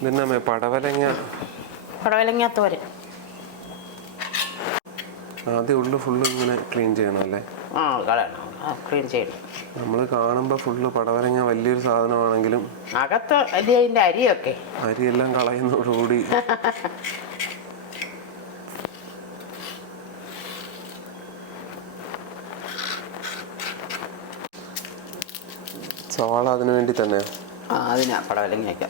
ഇതെന്നാ പടവലങ്ങ തോരൻ. ആദ്യം ഉള്ളു ഫുള്ള് ഇങ്ങനെ ക്ലീൻ ചെയ്യണം അല്ലേ? കളയണം, ക്ലീൻ ചെയ്യണം. നമ്മൾ കാണുമ്പോൾ ഫുള്ള് പടവലങ്ങ വലിയൊരു സാധനമാണെങ്കിലും അകത്ത് അതിൻ്റെ അരിയൊക്കെ അരിയെല്ലാം കളയുന്നതോടുകൂടി സവാള അതിനു വേണ്ടി തന്നെ അതിനാ പടവലങ്ങയൊക്കെ.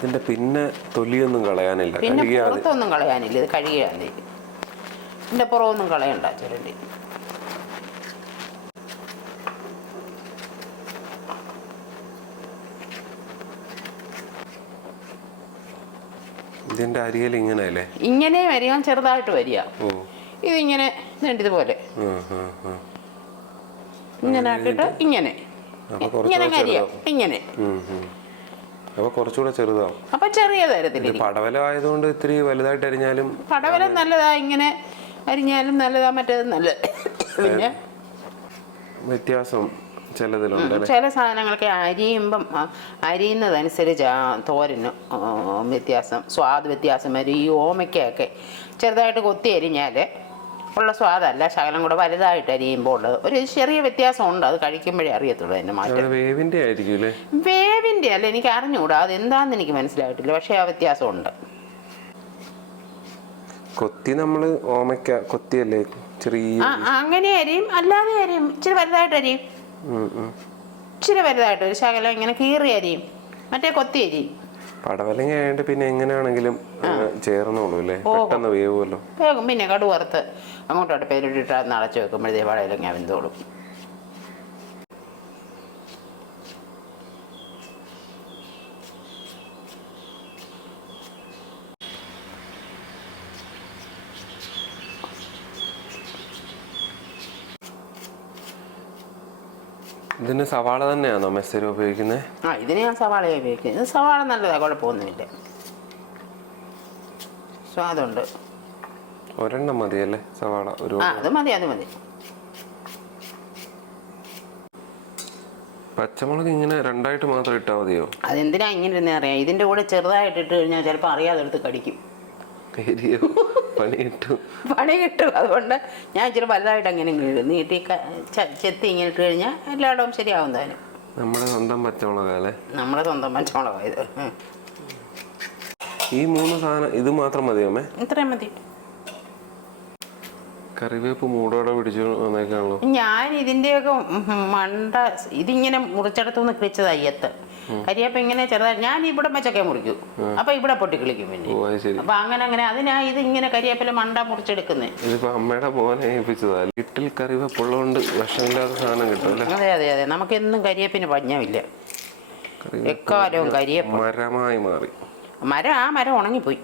ഇതിന്റെ പിന്നെ തൊലിയൊന്നും കളയാനില്ല, പിന്നെ പുറത്തൊന്നും കളയാനില്ല. ഇത് കഴുകിയാൽ മതി. ഇതിന്റെ പുറമൊന്നും കളയണ്ട ചുരണ്ടി. ഇതിന്റെ അരിയൽ ഇങ്ങനെയല്ലേ? ഇങ്ങനെ വരിക, ചെറുതായിട്ട് വരിക. ഇതിങ്ങനെ ഇതുപോലെ ഇങ്ങനെ ആക്കിയിട്ട് ഇങ്ങനെ ഇങ്ങനെ അപ്പൊ കുറച്ചുകൂടെ ചെറുതാവും. അപ്പൊ ചെറിയ തരത്തില് പടവലം ആയതുകൊണ്ട് ഇത്തിരി വലുതായിട്ട് അരിഞ്ഞാലും പടവലം നല്ലതാ, ഇങ്ങനെ അരിഞ്ഞാലും നല്ലതാ. മറ്റേത് നല്ലത്. പിന്നെ വ്യത്യാസം ചിലതിലുണ്ട്. ചില സാധനങ്ങളൊക്കെ അരിയുന്നതനുസരിച്ച് തോരന് വ്യത്യാസം, സ്വാദ് വ്യത്യാസം വരും. ഈ ഓമയ്ക്കൊക്കെ ചെറുതായിട്ട് കൊത്തി അരിഞ്ഞാൽ ഉള്ള സ്വാദല്ല, ശകലം കൂടെ വലുതായിട്ട് അരിയുമ്പോൾ ഒരു ചെറിയ വ്യത്യാസമുണ്ട്. അത് കഴിക്കുമ്പോഴേ അറിയത്തുള്ളൂ അതിന്റെ മാറ്റം. വേവിന്റെ അല്ല, എനിക്ക് അറിഞ്ഞുകൂടാ അതെന്താന്ന് എനിക്ക് മനസ്സിലായിട്ടില്ല. പക്ഷെ ആ വ്യത്യാസമുണ്ട്. കൊത്തി നമ്മള് ഓമയ്ക്ക കൊത്തിയല്ലേ ചെറിയ അങ്ങനെ അരിയും, അല്ലാതെ അരിയും. ഇച്ചിരി വലുതായിട്ട് അരിയും, ഇച്ചിരി വലുതായിട്ട് ഒരു ശകലം ഇങ്ങനെ കീറി അരിയും, മറ്റേ കൊത്തി അരിയും. പടവലങ്ങ ആയതുകൊണ്ട് പിന്നെ എങ്ങനെയാണെങ്കിലും ചേർന്നോളൂ അല്ലേ? പെട്ടെന്ന് വേവുമല്ലോ. വേഗം. പിന്നെ കടുക് വറുത്ത് അങ്ങോട്ടോട്ട് പേരിട്ടിട്ട് അടച്ചു വെക്കുമ്പോഴത്തേ പടവലങ്ങ വെന്തോളും. ഇതിന് സവാള തന്നെയാണോ മെസ്സേജ് ഉപയോഗിക്കുന്നത്? ഇതിന് ഞാൻ സവാളയെ ഉപയോഗിക്കുന്നത്. സവാള നല്ലതാ, കുഴപ്പമൊന്നുമില്ല, സ്വാദുണ്ട്. ഒരെണ്ണം മതിയല്ലേ സവാള? അത് മതി, അത് മതി. പച്ചമുളക് ഇങ്ങനെ രണ്ടായിട്ട് മാത്രം ഇട്ടാൽ മതിയോ? അതെന്തിനാ ഇങ്ങനെ ഇരുന്ന് അറിയാം. ഇതിന്റെ കൂടെ ചെറുതായിട്ട് ഇട്ട് കഴിഞ്ഞാൽ ചിലപ്പോൾ അറിയാതെ എടുത്ത് കടിക്കും. പണി കിട്ടും. അതുകൊണ്ട് ഞാൻ ഇച്ചിരി വലുതായിട്ട് അങ്ങനെ നീട്ടി ചെത്തി ഇങ്ങനെ ഇട്ട് കഴിഞ്ഞാൽ എല്ലായിടവും ശരിയാവുന്നതിന്. നമ്മുടെ സ്വന്തം പച്ചമുളകല്ലേ? നമ്മുടെ സ്വന്തം പച്ചമുളക് ഇത്. ഈ മൂന്ന് സാധനം ഇത് മാത്രം മതിയോമേ? ഇത്രയും മതി. കറിവേപ്പ് മൂടോടെ പിടിച്ചു വന്നേക്കാണല്ലോ. ഞാൻ ഇതിന്റെയൊക്കെ ഇതിങ്ങനെ മുറിച്ചെടുത്തുനിന്ന് കിളിച്ചത് അയ്യത്ത്. കരിയപ്പ ഇങ്ങനെ ചെറുതായി ഞാൻ ഇവിടെ വെച്ചൊക്കെ മുറിക്കും. അപ്പൊ ഇവിടെ പൊട്ടിക്കിളിക്കും. പിന്നെ അപ്പൊ അങ്ങനെ അതിനാ ഇത് ഇങ്ങനെ കരിയേപ്പില മണ്ട മുറിച്ചെടുക്കുന്നേ. ഇതിപ്പോ അമ്മയുടെ മോനെ ഏൽപ്പിച്ചതാ. വീട്ടിൽ കറിവേപ്പുള്ളതുകൊണ്ട് വിഷമില്ലാത്ത സാധനം കിട്ടും. അതെ. നമുക്ക് എന്നും കരിയേപ്പിന് പഞ്ഞമില്ല. എക്കാലവും കരിയേപ്പ് മരമായി മാറി. മരം ഉണങ്ങിപ്പോയി.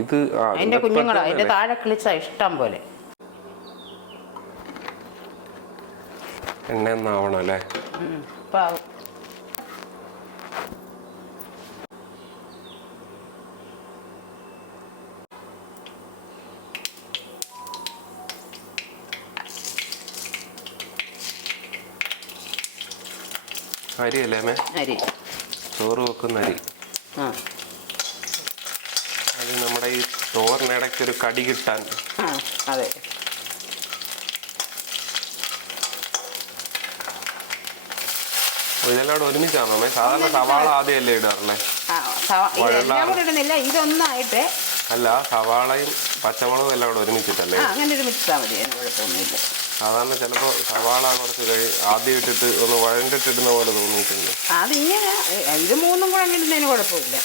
ഇത് അതിന്റെ കുഞ്ഞുങ്ങളാ അതിന്റെ താഴെ കിളിച്ച ഇഷ്ടം പോലെ. എണ്ണ ഒന്നാവണം അല്ലേ? അരി അല്ലേ മേ? അരി, ചോറ് വെക്കുന്ന അരി. അത് നമ്മുടെ ഈ തോറിനിടയ്ക്ക് ഒരു കടി കിട്ടാൻ. അതെ. ഇതെല്ലാം ഒരുമിച്ചാണോ? സാധാരണ സവാള ആദ്യമല്ലേ ഇടാറില്ലേ? ഇടുന്നില്ല, ഇതൊന്നായിട്ട്. അല്ല, സവാളയും പച്ചമുളകും എല്ലാം കൂടെ ഒരുമിച്ചിട്ടല്ലേ? അങ്ങനെ ഒരുമിച്ചാൽ മതി, കുഴപ്പമൊന്നുമില്ല. സാധാരണ ചിലപ്പോൾ സവാള കുറച്ച് ആദ്യം ഇട്ടിട്ട് ഒന്ന് വഴണ്ടിട്ടിടുന്ന പോലെ തോന്നിയിട്ടുണ്ട്. അതിങ്ങനെ ഇത് മൂന്നും കൂടെ അങ്ങനെ ഇടുന്നതിന് കുഴപ്പമില്ല.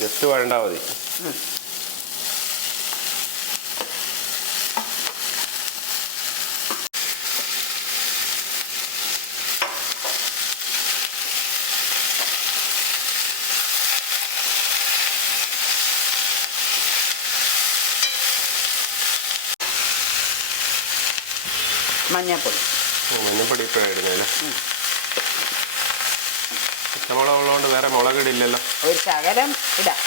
ജസ്റ്റ് വഴണ്ടാ മതി. മഞ്ഞൾപ്പൊടി. മഞ്ഞൾപ്പൊടി ഇപ്പോഴാണ് ഇടുന്നല്ലേ? പച്ചമുളക് ഉള്ളതുകൊണ്ട് വേറെ മുളകിടില്ലല്ലോ? ഒരു ശകലം ഇടാം.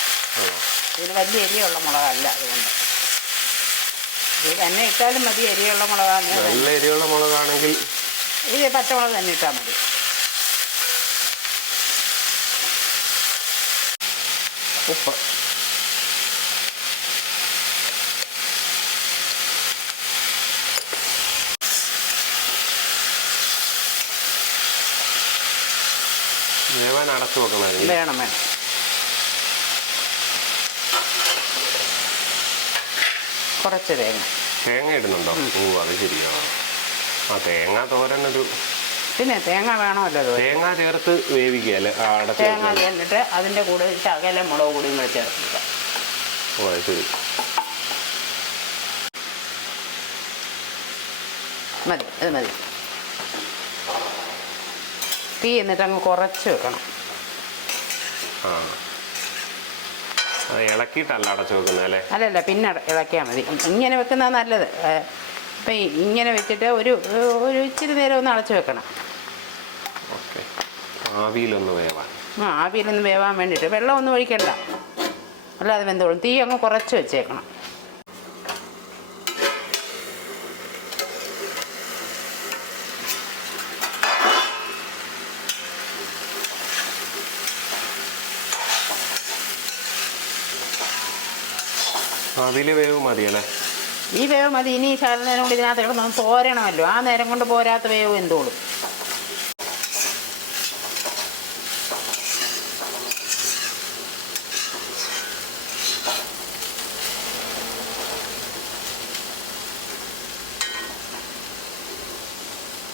ഇതിന് വലിയ എരിയുള്ള മുളകല്ല, അതുകൊണ്ട് ഇത് തന്നെ ഇട്ടാലും മതി. എരിയുള്ള മുളകാണ്. നല്ല എരിയുള്ള മുളകാണെങ്കിൽ ഇത് പച്ചമുളക് തന്നെ ഇട്ടാൽ മതി. ഉപ്പ്, വേവാൻ അടച്ചു വെക്കണമായിരുന്നു. വേണം. കുറച്ച് തേങ്ങ ഇടുന്നുണ്ടോ? അത് ശരിയാണ്. ആ തേങ്ങ തോരനൊരു പിന്നെ തേങ്ങ വേണമല്ലോ. തേങ്ങ ചേർത്ത് വേവിക്കുക അല്ലേ? തേങ്ങ ചേർന്നിട്ട് അതിൻ്റെ കൂടെ ശകലം മുളക് പൊടിയും കൂടെ ചേർക്കുക. ഓ അത് ശരി. മതി, അത് മതി. തീ എന്നിട്ട് അങ്ങ് കുറച്ച് വെക്കണം. ആ അത് ഇളക്കിയിട്ടല്ല അടച്ചു വെക്കുന്നത് അല്ലേ? അല്ലല്ല, പിന്നെ ഇളക്കിയാൽ മതി. ഇങ്ങനെ വെക്കുന്നത് നല്ലത്. അപ്പം ഇങ്ങനെ വെച്ചിട്ട് ഒരു ഇച്ചിരി നേരം ഒന്ന് അടച്ചു വെക്കണം. ഓക്കെ. ആവിയിലൊന്ന് വേവാൻ. ആവിയിലൊന്ന് വേവാൻ വേണ്ടിയിട്ട് വെള്ളം ഒന്നും ഒഴിക്കണ്ട, അല്ലാതെ വെന്തോളും. തീ അങ്ങ് കുറച്ച് വെച്ചേക്കണം. ആവിയിൽ വേവ് മതിയല്ലേ? ഈ വേവ് മതി. ഇനി ശകലം നേരം കൊണ്ട് ഇതിനകത്ത് കിടന്ന് തോരണമല്ലോ. ആ നേരം കൊണ്ട് പോരാത്ത വേവ് എന്തോളും.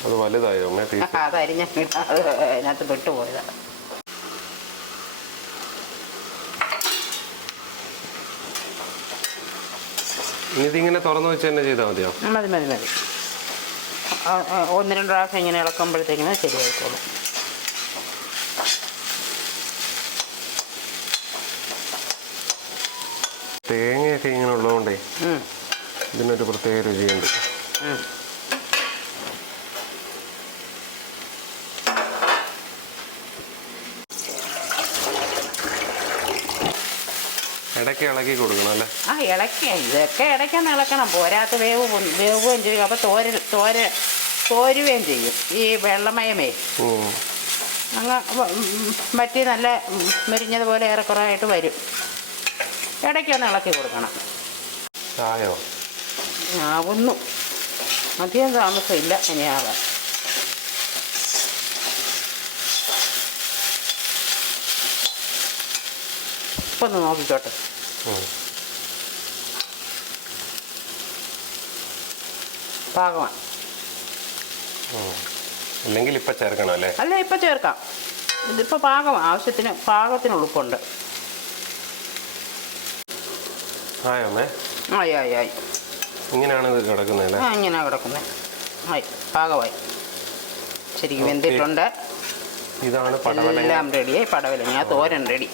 അത് വലുതായോ? അതരിഞ്ഞ അത് അതിനകത്ത് പെട്ടുപോയതാണ്. ഇതിങ്ങനെ തുറന്നു വെച്ച് തന്നെ ചെയ്താൽ മതിയോ? മതി. ഒന്ന് രണ്ട് പ്രാവശ്യം ഇങ്ങനെ ഇളക്കുമ്പോഴത്തേക്കിന് ശരിയായിക്കോളും. തേങ്ങയൊക്കെ ഇങ്ങനെ ഉള്ളതുകൊണ്ടേ ഇതിനൊരു പ്രത്യേക രുചിയുണ്ട്. ഇടയ്ക്ക് ഇളക്കി കൊടുക്കണം അല്ലേ? ഇതൊക്കെ ഇടയ്ക്കൊന്ന് ഇളക്കണം. പോരാത്ത വേവുകയും ചെയ്യും. അപ്പോൾ തോരുകയും ചെയ്യും. ഈ വെള്ളമയമേ അങ്ങ് വറ്റി നല്ല മെരിഞ്ഞതുപോലെ ഏറെക്കുറവായിട്ട് വരും. ഇടയ്ക്കൊന്ന് ഇളക്കി കൊടുക്കണം. ആയോ? ആവുന്നു. അധികം താമസമില്ല ഇനിയാവാൻ. ഇപ്പം ഒന്ന് നോക്കിക്കോട്ടെ. പാകമാണ്. അല്ലെങ്കിൽ ഇപ്പം ചേർക്കണം അല്ലേ? അല്ല, ഇപ്പം ചേർക്കാം. ഇതിപ്പോൾ പാകമാണ്. പാകത്തിന് ഉളുപ്പുണ്ട്. ആയോ അമ്മേ? ആയി. ഇങ്ങനെയാണ് ഇത് കിടക്കുന്നത്? ഇങ്ങനെയാണ് കിടക്കുന്നത്. ആയി, പാകമായി. ശരിക്കും വെന്തിട്ടുണ്ട്. ഇതാണ് പടവലങ്ങ. എല്ലാം റെഡിയായി. പടവലങ്ങ തോരൻ റെഡി.